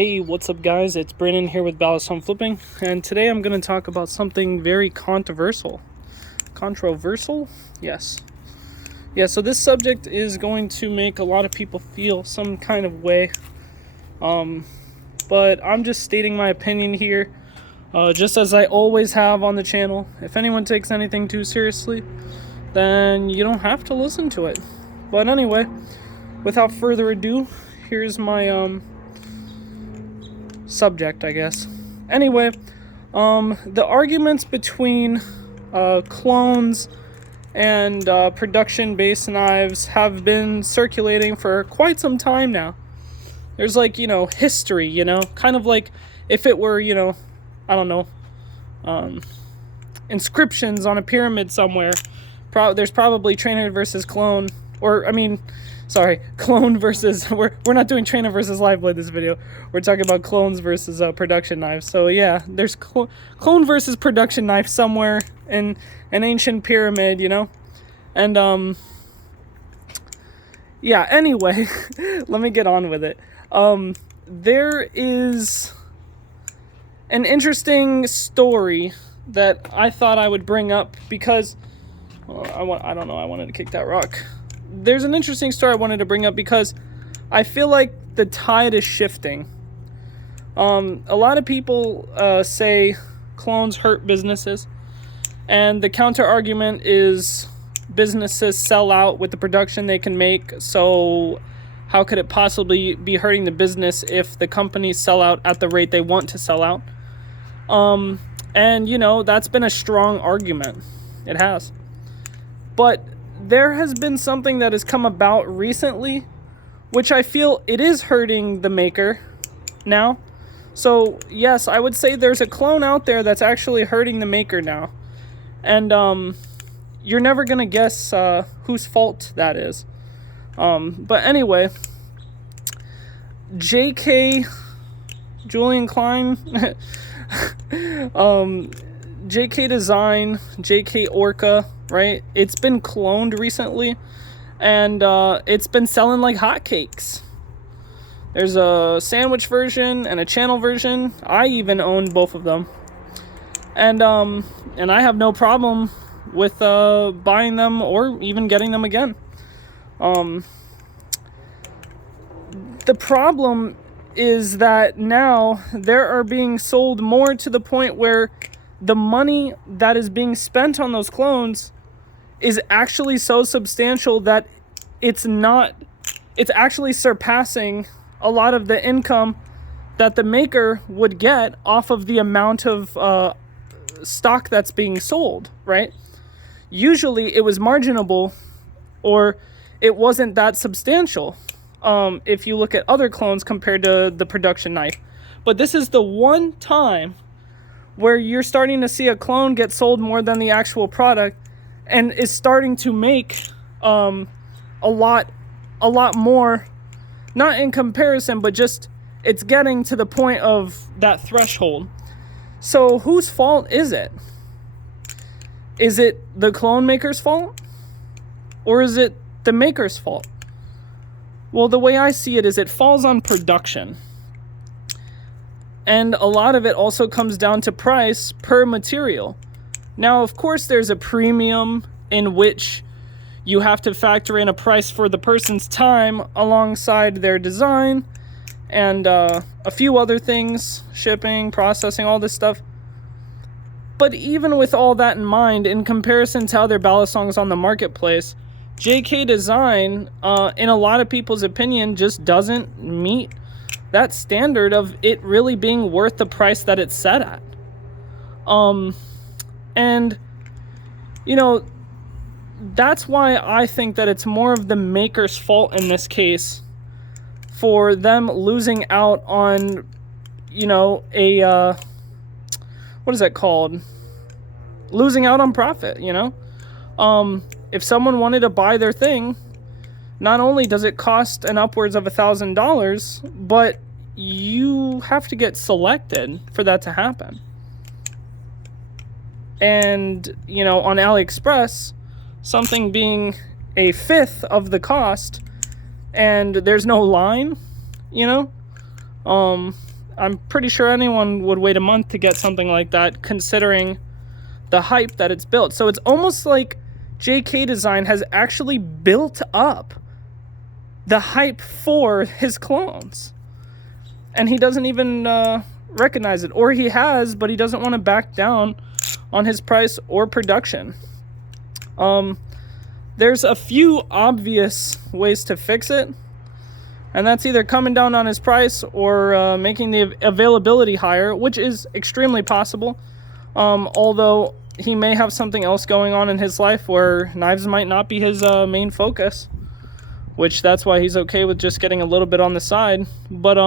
Hey, what's up guys? It's Brandon here with Ballast Home Flipping, and today I'm going to talk about something very controversial. Controversial? Yes. Yeah, so this subject is going to make a lot of people feel some kind of way. But I'm just stating my opinion here, just as I always have on the channel. If anyone takes anything too seriously, then you don't have to listen to it. But anyway, without further ado, here's my subject, I guess. Anyway, the arguments between clones and production-based knives have been circulating for quite some time now. There's history, kind of like if it were, I don't know, inscriptions on a pyramid somewhere. There's probably trainer versus clone, clone versus, we're not doing trainer versus live blade this video. We're talking about clones versus production knives. So yeah, there's clone versus production knife somewhere in an ancient pyramid, and yeah, anyway, let me get on with it. There is an interesting story that I thought I would bring up because I wanted to kick that rock. There's an interesting story I wanted to bring up because I feel like the tide is shifting. A lot of people say clones hurt businesses, and the counter argument is businesses sell out with the production they can make, so how could it possibly be hurting the business if the companies sell out at the rate they want to sell out? And that's been a strong argument. It has. But there has been something that has come about recently, which I feel it is hurting the maker now. So yes, I would say there's a clone out there that's actually hurting the maker now. And you're never going to guess whose fault that is. But anyway, JK Julian Klein, JK Design, JK Orca, right? It's been cloned recently, and it's been selling like hotcakes. There's a sandwich version and a channel version. I even own both of them, and I have no problem with buying them or even getting them again. The problem is that now there are being sold more to the point where the money that is being spent on those clones is actually so substantial that it's actually surpassing a lot of the income that the maker would get off of the amount of stock that's being sold, right? Usually it was marginable, or it wasn't that substantial if you look at other clones compared to the production knife. But this is the one time where you're starting to see a clone get sold more than the actual product, and is starting to make a lot more, not in comparison, but just it's getting to the point of that threshold. So whose fault is it? Is it the clone maker's fault, or is it the maker's fault? Well, the way I see it is it falls on production. And a lot of it also comes down to price per material. Now, of course, there's a premium in which you have to factor in a price for the person's time alongside their design and a few other things, shipping, processing, all this stuff. But even with all that in mind, in comparison to other ballast songs on the marketplace, JK Design, in a lot of people's opinion, just doesn't meet that standard of it really being worth the price that it's set at. And that's why I think that it's more of the maker's fault in this case for them losing out on, what is that called? Losing out on profit, If someone wanted to buy their thing, not only does it cost an upwards of $1,000, but you have to get selected for that to happen. And, on AliExpress, something being a fifth of the cost and there's no line, I'm pretty sure anyone would wait a month to get something like that, considering the hype that it's built. So it's almost like JK Design has actually built up the hype for his clones, and he doesn't even recognize it, or he has, but he doesn't want to back down on his price or production. There's a few obvious ways to fix it, and that's either coming down on his price or making the availability higher, which is extremely possible. Although he may have something else going on in his life where knives might not be his main focus, which that's why he's okay with just getting a little bit on the side. But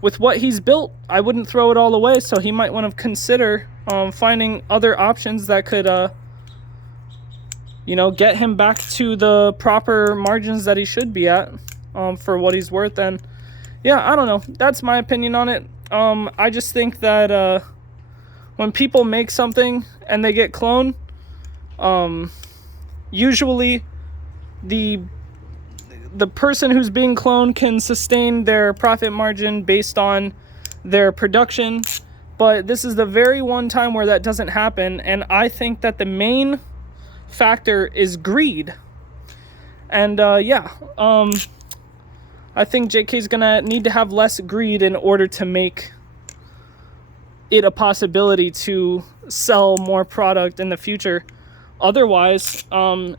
with what he's built, I wouldn't throw it all away, so he might want to consider finding other options that could get him back to the proper margins that he should be at for what he's worth. And yeah, I don't know, that's my opinion on it. I just think that when people make something and they get cloned, usually the person who's being cloned can sustain their profit margin based on their production, but this is the very one time where that doesn't happen. And I think that the main factor is greed. And I think JK's gonna need to have less greed in order to make it a possibility to sell more product in the future. Otherwise,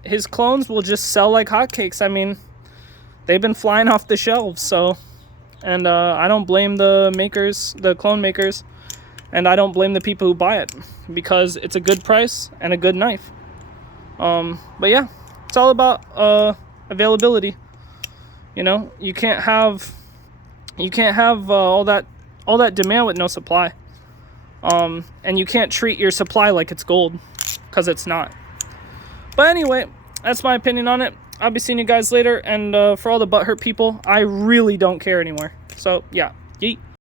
his clones will just sell like hotcakes. I mean, they've been flying off the shelves. So, and I don't blame the makers, the clone makers, and I don't blame the people who buy it, because it's a good price and a good knife. But yeah, it's all about availability. You can't have all that demand with no supply. And you can't treat your supply like it's gold, because it's not. But anyway, that's my opinion on it. I'll be seeing you guys later, and for all the butthurt people, I really don't care anymore. So yeah, yeet.